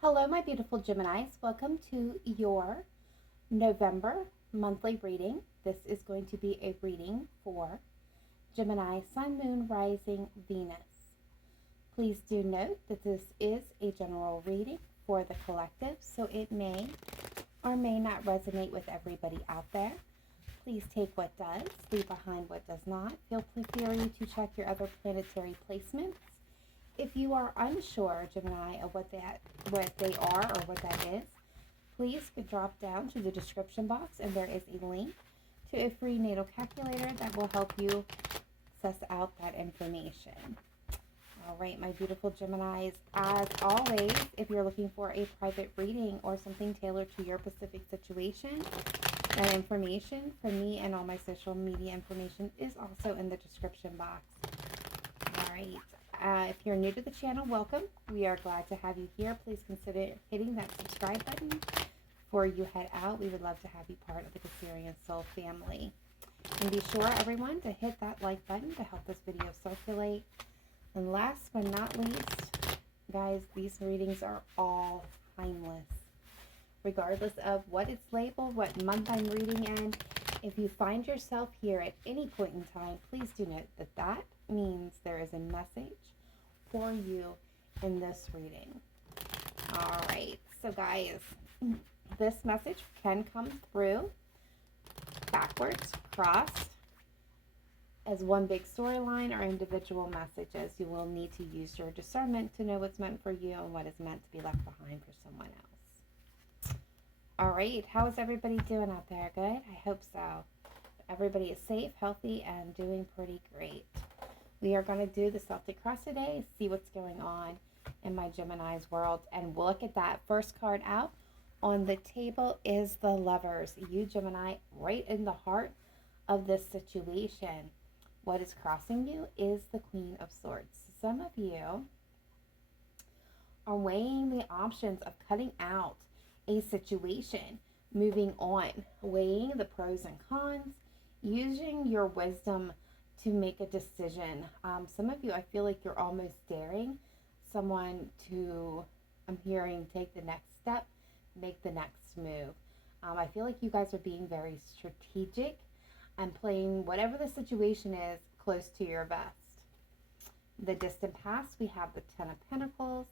Hello, my beautiful Geminis. Welcome to your November monthly reading. This is going to be a reading for Gemini, Sun, Moon, Rising, Venus. Please do note that this is a general reading for the collective, so it may or may not resonate with everybody out there. Please take what does, leave behind what does not. Feel free to check your other planetary placements. If you are unsure, Gemini, of what they are or what that is, please drop down to the description box and there is a link to a free natal calculator that will help you suss out that information. All right, my beautiful Geminis, as always, if you're looking for a private reading or something tailored to your specific situation, that information from me and all my social media information is also in the description box. All right. If you're new to the channel, welcome. We are glad to have you here. Please consider hitting that subscribe button before you head out. We would love to have you part of the Cancerian Soul family. And be sure, everyone, to hit that like button to help this video circulate. And last but not least, guys, these readings are all timeless. Regardless of what it's labeled, what month I'm reading in, if you find yourself here at any point in time, please do note that that means there is a message for you in this reading. All right, so guys, this message can come through backwards, crossed, as one big storyline or individual messages. You will need to use your discernment to know what's meant for you and what is meant to be left behind for someone else. All right, how is everybody doing out there? Good? I hope so. Everybody is safe, healthy, and doing pretty great. We are going to do the Celtic Cross today, see what's going on in my Gemini's world, and we'll look at that first card out. On the table is the Lovers. You, Gemini, right in the heart of this situation. What is crossing you is the Queen of Swords. Some of you are weighing the options of cutting out a situation, moving on, weighing the pros and cons, using your wisdom to make a decision. Some of you, I feel like you're almost daring someone to, I'm hearing, take the next step, make the next move. I feel like you guys are being very strategic and playing whatever the situation is close to your vest. The distant past, we have the Ten of Pentacles.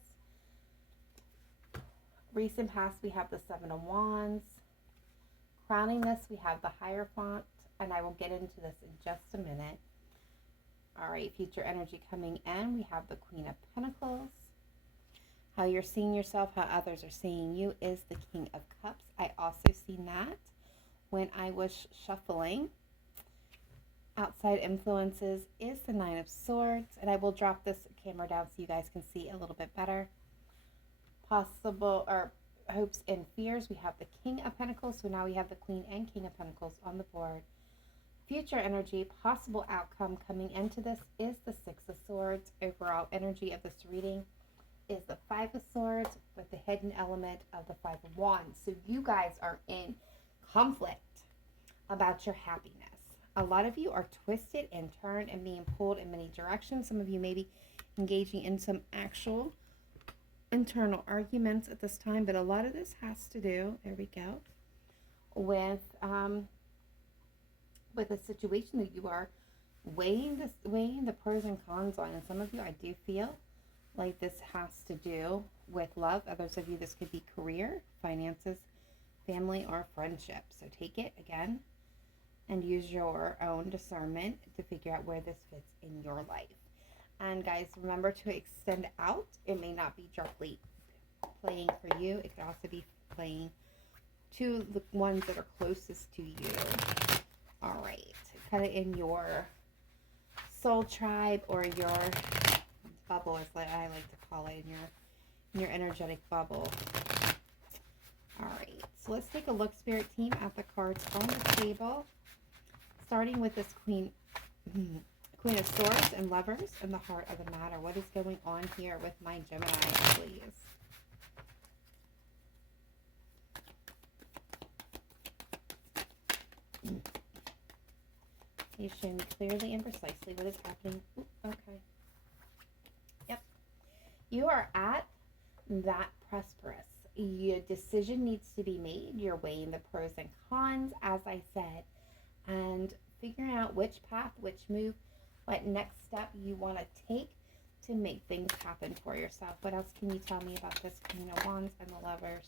Recent past, we have the Seven of Wands. Crowning this, we have the Hierophant, and I will get into this in just a minute. All right, future energy coming in, we have the Queen of Pentacles. How you're seeing yourself, how others are seeing you is the King of Cups. I also seen that when I was shuffling. Outside influences is the Nine of Swords, and I will drop this camera down so you guys can see a little bit better. Possible or hopes and fears, we have the King of Pentacles, so now we have the Queen and King of Pentacles on the board. Future energy, possible outcome coming into this is the Six of Swords. Overall energy of this reading is the Five of Swords with the hidden element of the Five of Wands. So you guys are in conflict about your happiness. A lot of you are twisted and turned and being pulled in many directions. Some of you may be engaging in some actual internal arguments at this time, but a lot of this has to do, there we go, with a situation that you are weighing the pros and cons on. And some of you, I do feel like this has to do with love. Others of you, this could be career, finances, family, or friendship. So take it again and use your own discernment to figure out where this fits in your life. And guys, remember to extend out. It may not be directly playing for you. It could also be playing to the ones that are closest to you. All right, kind of in your soul tribe or your bubble, as I like to call it, in your energetic bubble. All right, so let's take a look, Spirit Team, at the cards on the table, starting with this Queen of Swords and Lovers in the heart of the matter. What is going on here with my Gemini, please? You show me clearly and precisely what is happening. Ooh, okay. Yep. You are at that prosperous. Your decision needs to be made. You're weighing the pros and cons, as I said, and figuring out which path, which move, what next step you want to take to make things happen for yourself. What else can you tell me about this Queen of Wands and the Lovers?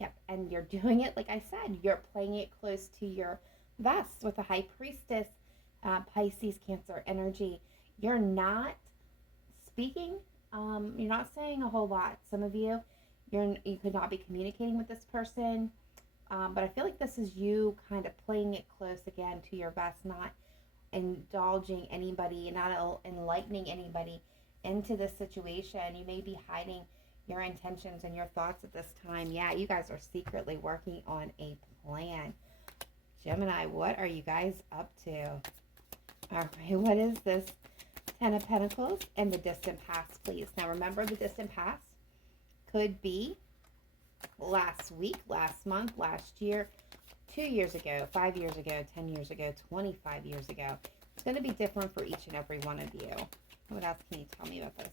Yep, and you're doing it, like I said, you're playing it close to your vest with the High Priestess, Pisces, Cancer energy. You're not speaking, you're not saying a whole lot. Some of you, you could not be communicating with this person, but I feel like this is you kind of playing it close again to your vest, not indulging anybody, not enlightening anybody into this situation. You may be hiding your intentions and your thoughts at this time. Yeah, you guys are secretly working on a plan. Gemini, what are you guys up to? All right, what is this? Ten of Pentacles and the distant past, please. Now, remember, the distant past could be last week, last month, last year, 2 years ago, 5 years ago, 10 years ago, 25 years ago. It's going to be different for each and every one of you. What else can you tell me about this?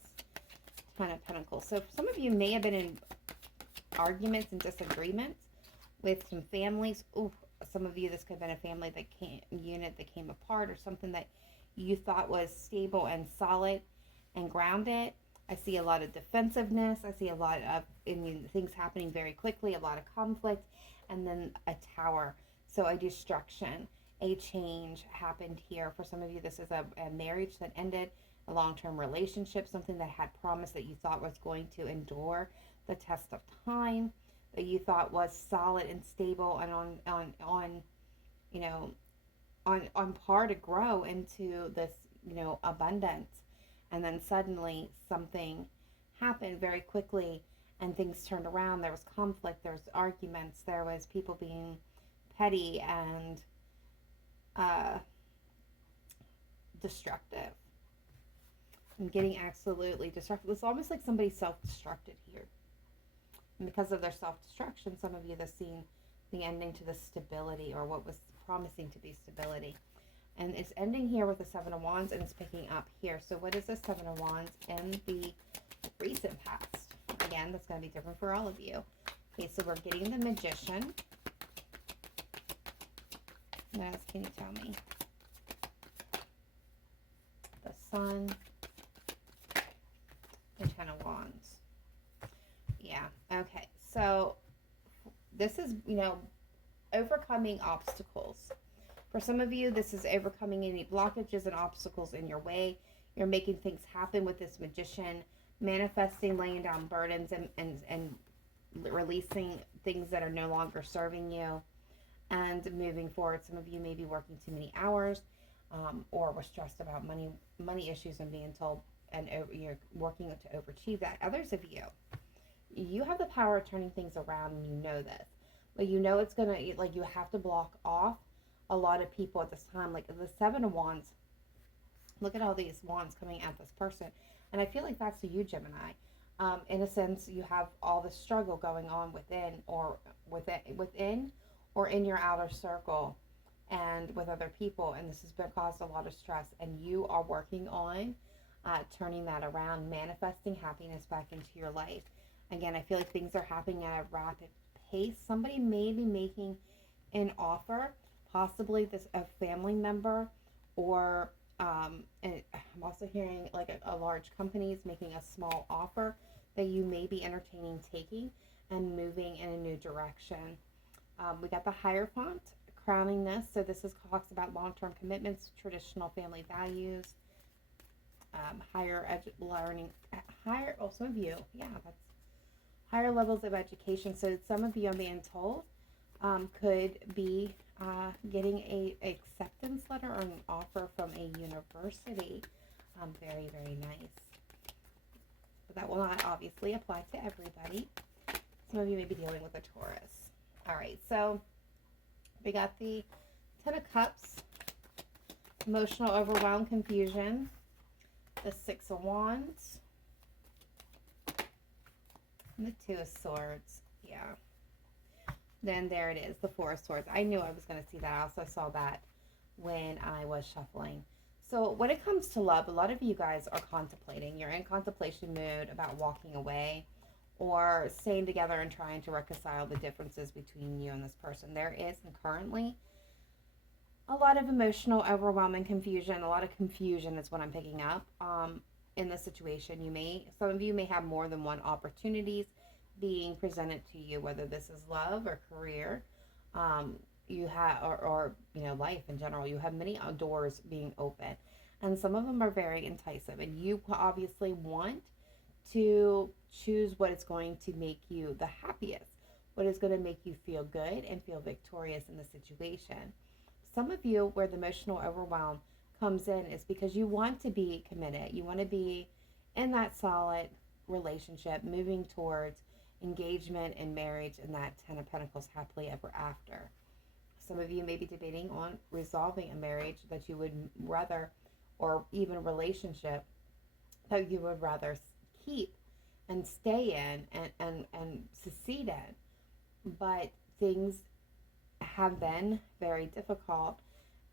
Ten of Pentacles. So some of you may have been in arguments and disagreements with some families. Ooh, some of you, this could have been a family that unit that came apart, or something that you thought was stable and solid and grounded. I see a lot of defensiveness. I see a lot of things happening very quickly, a lot of conflict, and then a tower. So a destruction, a change happened here. For some of you, this is a marriage that ended, a long-term relationship, something that had promise that you thought was going to endure the test of time, that you thought was solid and stable and on par to grow into this, abundance. And then suddenly something happened very quickly and things turned around. There was conflict, there was arguments, there was people being petty and destructive. I'm getting absolutely destructive. It's almost like somebody self-destructed here. And because of their self-destruction, some of you have seen the ending to the stability, or what was promising to be stability. And it's ending here with the Seven of Wands, and it's picking up here. So what is the Seven of Wands in the recent past? Again, that's going to be different for all of you. Okay, so we're getting the Magician. What else can you tell me? The Sun. The Ten of Wands. Yeah, okay. So this is, overcoming obstacles. For some of you, this is overcoming any blockages and obstacles in your way. You're making things happen with this Magician, manifesting, laying down burdens, and releasing things that are no longer serving you, and moving forward. Some of you may be working too many hours, or were stressed about money issues and being told, and you're working to overachieve that. Others of you, you have the power of turning things around, and you know this. But it's going to, you have to block off a lot of people at this time. Like the Seven of Wands, look at all these wands coming at this person. And I feel like that's you, Gemini. In a sense, you have all the struggle going on within or in your outer circle and with other people. And this has been caused a lot of stress. And you are working on turning that around, manifesting happiness back into your life. Again, I feel like things are happening at a rapid pace. Somebody may be making an offer, possibly a family member, or and I'm also hearing like a large company is making a small offer that you may be entertaining taking and moving in a new direction. We got the Hierophant crowning this. So this talks about long-term commitments, traditional family values, some of you, that's higher levels of education. So some of you, I'm being told, could be getting a acceptance letter or an offer from a university. Very, very nice. But that will not obviously apply to everybody. Some of you may be dealing with a Taurus. All right, so we got the Ten of Cups, emotional overwhelm, confusion, the Six of Wands, and the Two of Swords. Yeah. Then there it is, the Four of Swords. I knew I was going to see that. I also saw that when I was shuffling. So when it comes to love, a lot of you guys are contemplating. You're in contemplation mode about walking away, or staying together and trying to reconcile the differences between you and this person. There is currently a lot of emotional overwhelm and confusion. A lot of confusion is what I'm picking up in this situation. Some of you may have more than one opportunities being presented to you, whether this is love or career, you have, or life in general. You have many doors being open, and some of them are very enticing, and you obviously want to choose what is going to make you the happiest, what is going to make you feel good and feel victorious in the situation. Some of you, where the emotional overwhelm comes in, is because you want to be committed. You want to be in that solid relationship, moving towards engagement and marriage, and that 10 of Pentacles, happily ever after. Some of you may be debating on resolving a marriage that you would rather, or even a relationship that you would rather keep and stay in and succeed in. But things have been very difficult,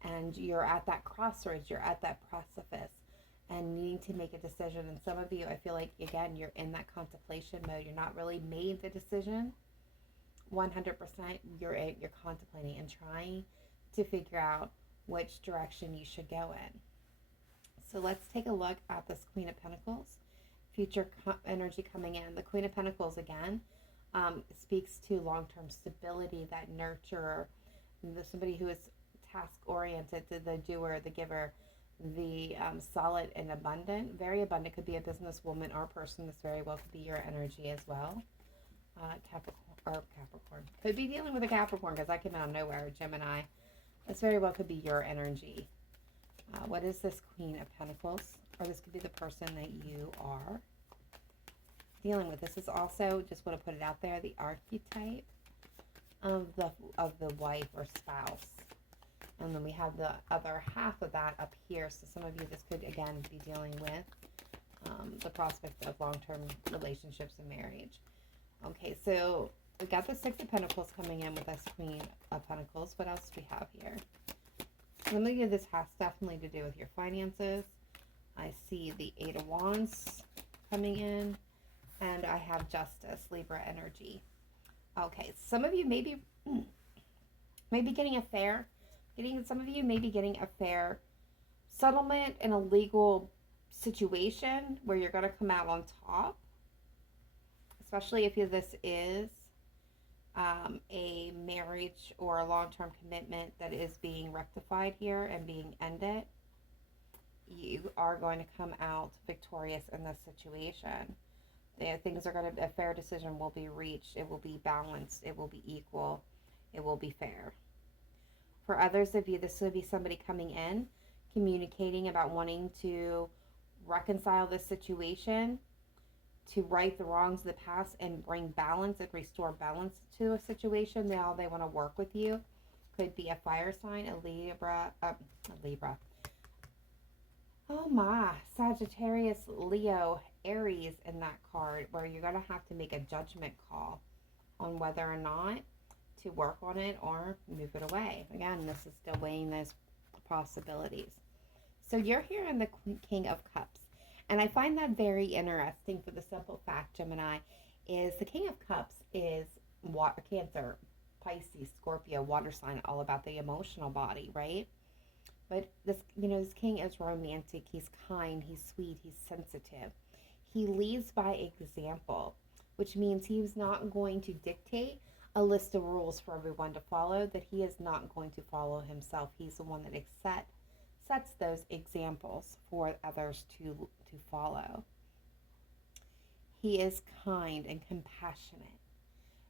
and you're at that crossroads, you're at that precipice, and needing to make a decision. And some of you, I feel like, again, you're in that contemplation mode. You're not really made the decision 100%. You're contemplating and trying to figure out which direction you should go in. So let's take a look at this Queen of Pentacles, future energy coming in. The Queen of Pentacles, again, speaks to long-term stability, that nurturer, somebody who is task-oriented, the doer, the giver, the solid and abundant. Very abundant. Could be a businesswoman or person. This very well could be your energy as well. Capricorn. Could be dealing with a Capricorn, because I came out of nowhere. Gemini. This very well could be your energy. What is this Queen of Pentacles? Or this could be the person that you are dealing with. This is also, just want to put it out there, the archetype of the wife or spouse. And then we have the other half of that up here. So some of you, this could, again, be dealing with the prospect of long-term relationships and marriage. Okay, so we got the Six of Pentacles coming in with this Queen of Pentacles. What else do we have here? Some of you, this has definitely to do with your finances. I see the Eight of Wands coming in, and I have Justice, Libra energy. Okay, some of you may be getting a fair, some of you may be getting a fair settlement in a legal situation where you're going to come out on top, especially if this is a marriage or a long-term commitment that is being rectified here and being ended. You are going to come out victorious in this situation. Things are going to, a fair decision will be reached. It will be balanced. It will be equal. It will be fair. For others of you, this would be somebody coming in, communicating about wanting to reconcile this situation, to right the wrongs of the past and bring balance and restore balance to a situation. Now they want to work with you. Could be a fire sign, a Libra. Oh my, Sagittarius, Leo, Aries in that card, where you're going to have to make a judgment call on whether or not to work on it or move it away. Again, this is still weighing those possibilities. So you're here in the King of Cups. And I find that very interesting for the simple fact, Gemini, is the King of Cups is water, Cancer, Pisces, Scorpio, water sign, all about the emotional body, right? But this king is romantic. He's kind. He's sweet. He's sensitive. He leads by example, which means he's not going to dictate a list of rules for everyone to follow that he is not going to follow himself. He's the one that sets those examples for others to follow. He is kind and compassionate.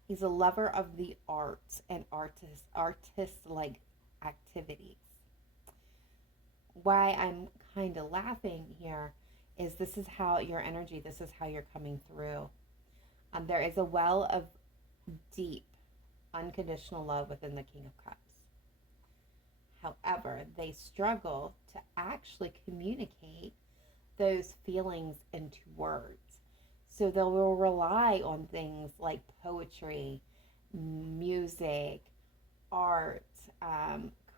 He's a lover of the arts and artist-like activities. Why I'm kind of laughing here is this is how your energy, this is how you're coming through. There is a well of deep, unconditional love within the King of Cups. However, they struggle to actually communicate those feelings into words. So they will rely on things like poetry, music, art,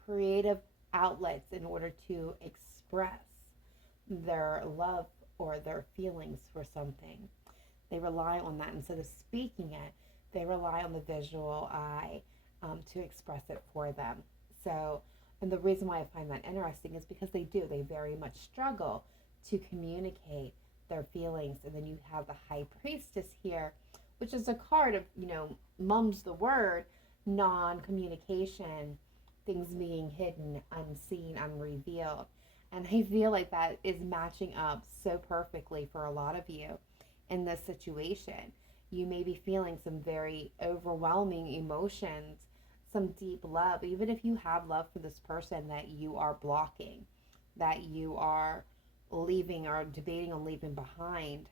creative outlets in order to express their love or their feelings for something. They rely on that instead of speaking it. They rely on the visual eye to express it for them. So, and the reason why I find that interesting is because they do. They very much struggle to communicate their feelings. And then you have the High Priestess here, which is a card of, mum's the word, non-communication, things being hidden, unseen, unrevealed. And I feel like that is matching up so perfectly for a lot of you in this situation. You may be feeling some very overwhelming emotions, some deep love, even if you have love for this person that you are blocking, that you are leaving or debating on leaving behind.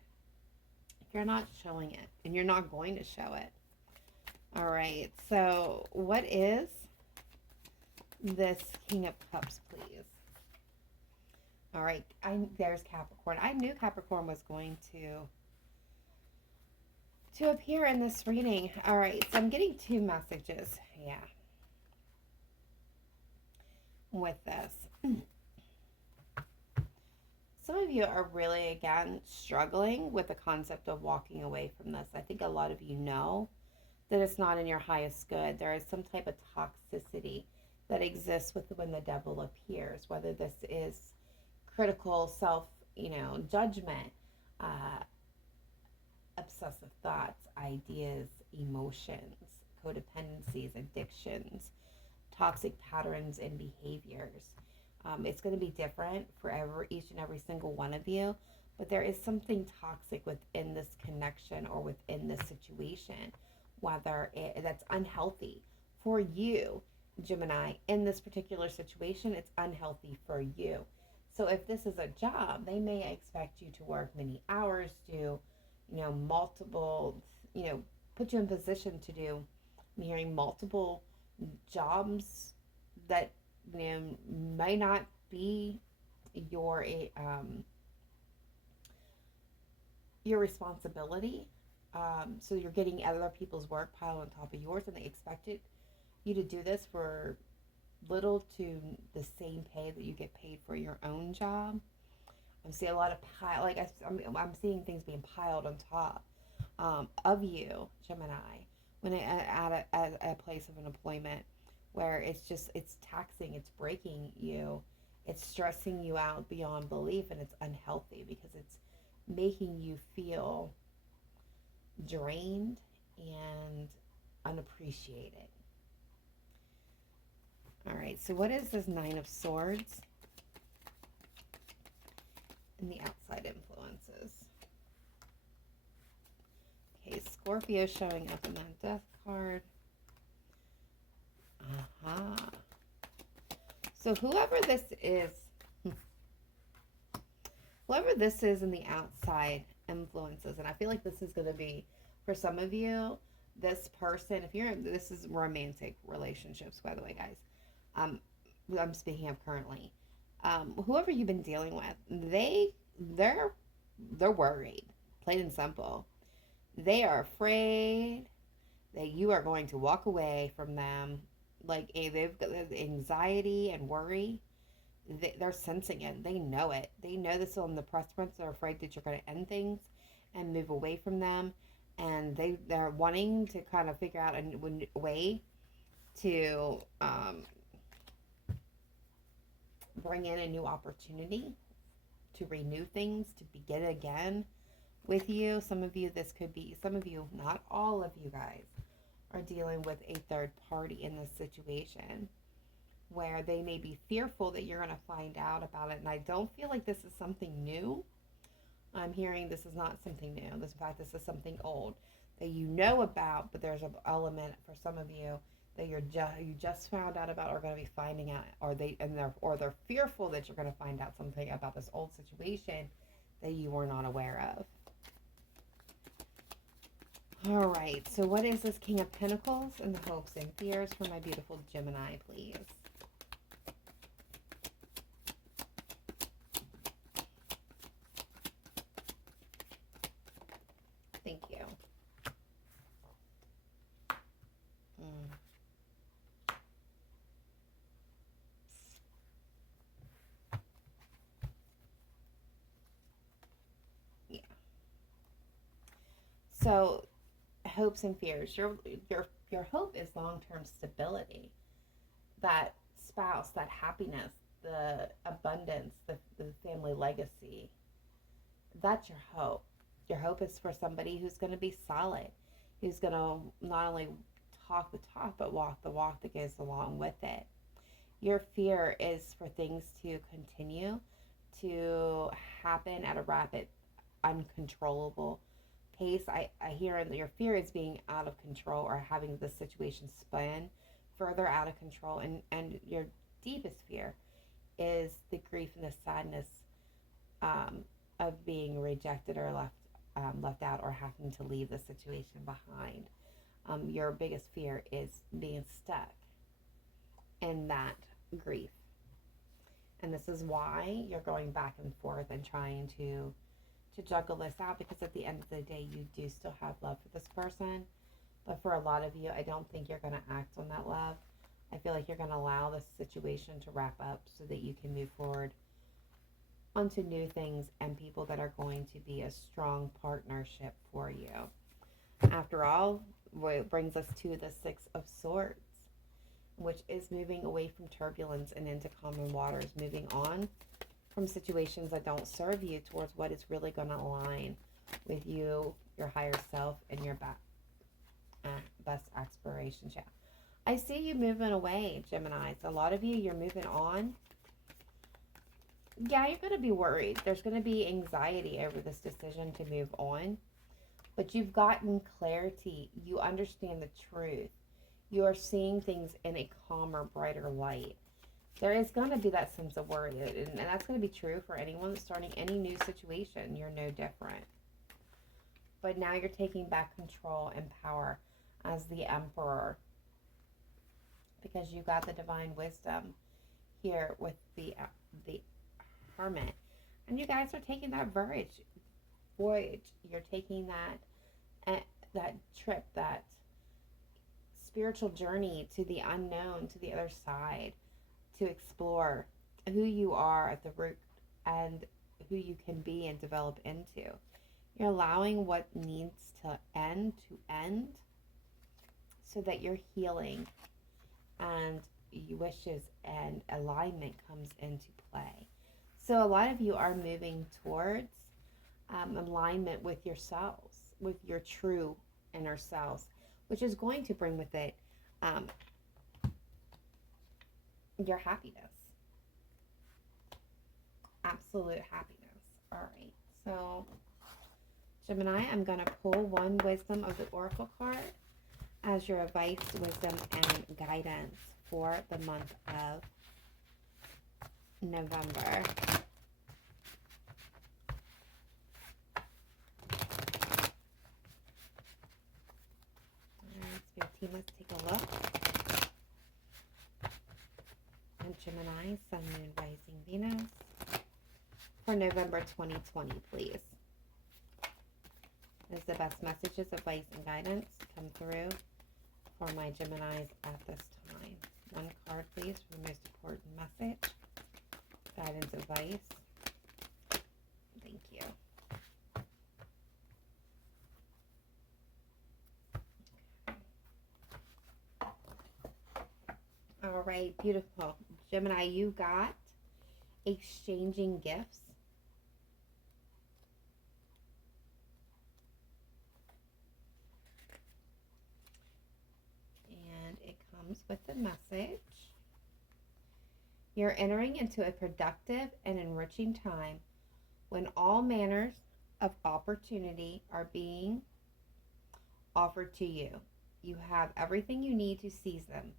You're not showing it, and you're not going to show it. All right, so what is this King of Cups, please? All right, there's Capricorn. I knew Capricorn was going to appear in this reading. All right, so I'm getting two messages. Yeah. With this. Some of you are really, again, struggling with the concept of walking away from this. I think a lot of you know that it's not in your highest good. There is some type of toxicity that exists with when the devil appears, whether this is critical self, judgment, obsessive thoughts, ideas, emotions, codependencies, addictions, toxic patterns and behaviors. It's going to be different for each and every single one of you, but there is something toxic within this connection or within this situation, that's unhealthy for you, Gemini. In this particular situation, it's unhealthy for you. So if this is a job, they may expect you to work many hours, do, multiple, put you in position to do, I'm hearing multiple jobs that, may not be your responsibility. So you're getting other people's work piled on top of yours, and they expected you to do this for little to the same pay that you get paid for your own job. I'm seeing a lot of I'm seeing things being piled on top of you, Gemini, when at a place of an employment where it's taxing, it's breaking you, it's stressing you out beyond belief, and it's unhealthy because it's making you feel drained and unappreciated. All right, so what is this Nine of Swords and the outside influences? Okay, Scorpio showing up in that Death card. So whoever this is in the outside influences, and I feel like this is going to be, for some of you, this person, this is romantic relationships, by the way, guys. I'm speaking of currently. Whoever you've been dealing with, they're worried, plain and simple. They are afraid that you are going to walk away from them. Like, they've got anxiety and worry. They're sensing it. They know it. They know this on the precipice. They're afraid that you're going to end things and move away from them. And they're wanting to kind of figure out a way to bring in a new opportunity, to renew things, to begin again with you. Some of you, not all of you guys, are dealing with a third party in this situation where they may be fearful that you're going to find out about it. And I don't feel like this is something new. I'm hearing this is not something new. In fact, this is something old that you know about, but there's an element for some of you that you just found out about, or going to be finding out, or they're fearful that you're going to find out something about this old situation that you were not aware of. All right, so what is this King of Pentacles and the hopes and fears for my beautiful Gemini, please? Thank you. Yeah. So hopes and fears. Your hope is long-term stability, that spouse, that happiness, the abundance, the family legacy. That's your hope. Your hope is for somebody who's going to be solid, who's going to not only talk the talk, but walk the walk that goes along with it. Your fear is for things to continue to happen at a rapid, uncontrollable pace. I hear that your fear is being out of control or having the situation spin further out of control. And your deepest fear is the grief and the sadness of being rejected or left out or having to leave the situation behind. Your biggest fear is being stuck in that grief. And this is why you're going back and forth and trying to juggle this out, because at the end of the day, you do still have love for this person. But for a lot of you, I don't think you're going to act on that love. I feel like you're going to allow this situation to wrap up so that you can move forward onto new things and people that are going to be a strong partnership for you. After all, what brings us to the Six of Swords, which is moving away from turbulence and into common waters, moving on from situations that don't serve you towards what is really going to align with you, your higher self, and your best aspirations. Yeah. I see you moving away, Gemini. A lot of you, you're moving on. Yeah, you're going to be worried. There's going to be anxiety over this decision to move on. But you've gotten clarity. You understand the truth. You are seeing things in a calmer, brighter light. There is going to be that sense of worry. And that's going to be true for anyone that's starting any new situation. You're no different. But now you're taking back control and power as the Emperor, because you got the divine wisdom here with the Hermit. And you guys are taking that voyage. You're taking that trip, that spiritual journey to the unknown, to the other side, to explore who you are at the root and who you can be and develop into. You're allowing what needs to end so that your healing and your wishes and alignment comes into play. So a lot of you are moving towards alignment with yourselves, with your true inner selves, which is going to bring with it your happiness. Absolute happiness. All right. So, Gemini, I'm going to pull one wisdom of the Oracle card as your advice, wisdom, and guidance for the month of November. Alright, Spirit team, let's take a look. And Gemini, Sun, Moon, Rising, Venus for November 2020, please. As the best messages, advice, and guidance come through for my Geminis at this time. One card, please, for the most important message. Guidance, advice. Thank you. All right, beautiful. Gemini, you got exchanging gifts. And it comes with the message. You're entering into a productive and enriching time when all manners of opportunity are being offered to you. You have everything you need to seize them.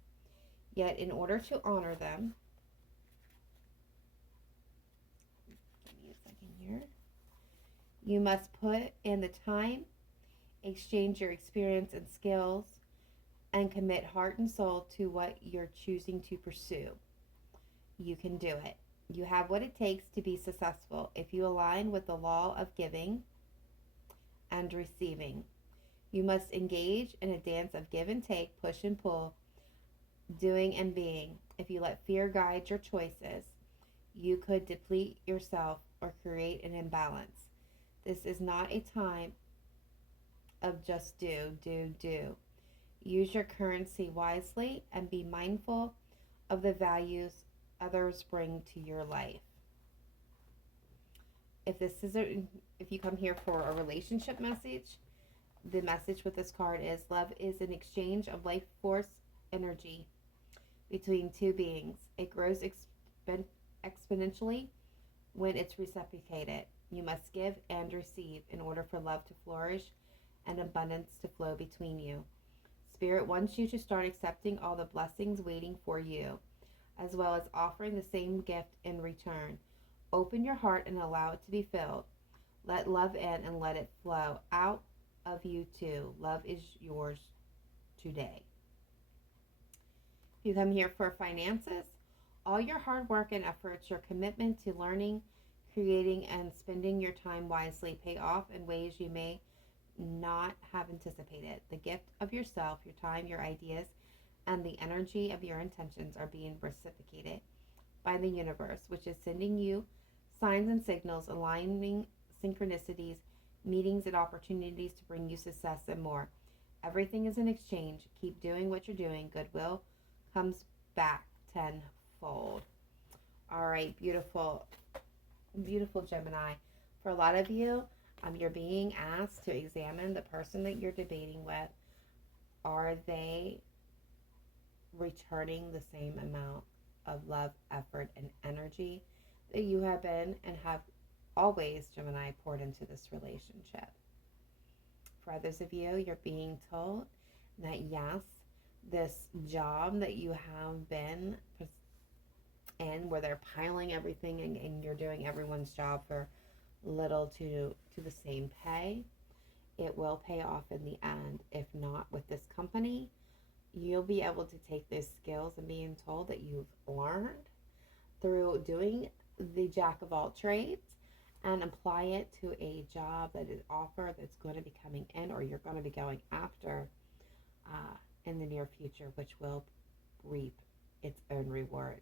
Yet in order to honor them, give me a second here, you must put in the time, exchange your experience and skills, and commit heart and soul to what you're choosing to pursue. You can do it. You have what it takes to be successful if you align with the law of giving and receiving. You must engage in a dance of give and take, push and pull, doing and being. If you let fear guide your choices, you could deplete yourself or create an imbalance. This is not a time of just do, do, do. Use your currency wisely and be mindful of the values others bring to your life. If you come here for a relationship message, the message with this card is love is an exchange of life force energy between two beings. It grows exponentially when it's reciprocated. You must give and receive in order for love to flourish and abundance to flow between you. Spirit wants you to start accepting all the blessings waiting for you, as well as offering the same gift in return. Open your heart and allow it to be filled. Let love in and let it flow out of you too. Love is yours today. If you come here for finances, all your hard work and efforts, your commitment to learning, creating, and spending your time wisely pay off in ways you may not have anticipated. The gift of yourself, your time, your ideas, and the energy of your intentions are being reciprocated by the universe, which is sending you signs and signals, aligning synchronicities, meetings, and opportunities to bring you success and more. Everything is an exchange. Keep doing what you're doing. Goodwill comes back tenfold. All right, beautiful, beautiful Gemini. For a lot of you, you're being asked to examine the person that you're debating with. Are they returning the same amount of love, effort, and energy that you have been and have always, Gemini, poured into this relationship? For others of you, you're being told that yes, this job that you have been in, where they're piling everything and you're doing everyone's job for little to the same pay, it will pay off in the end. If not with this company, you'll be able to take those skills and being told that you've learned through doing the jack of all trades and apply it to a job that is offered that's going to be coming in or you're going to be going after in the near future, which will reap its own rewards.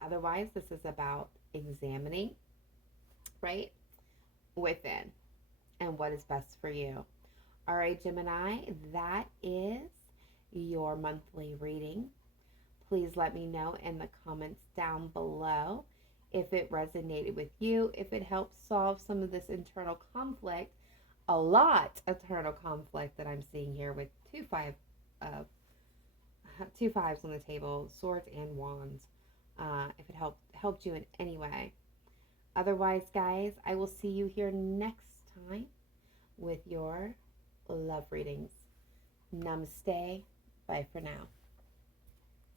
Otherwise, this is about examining, right, within and what is best for you. All right, Gemini, that is your monthly reading. Please let me know in the comments down below if it resonated with you, if it helped solve some of this internal conflict, a lot of internal conflict that I'm seeing here with two fives on the table, swords and wands. If it helped you in any way. Otherwise, guys, I will see you here next time with your love readings. Namaste. Bye for now.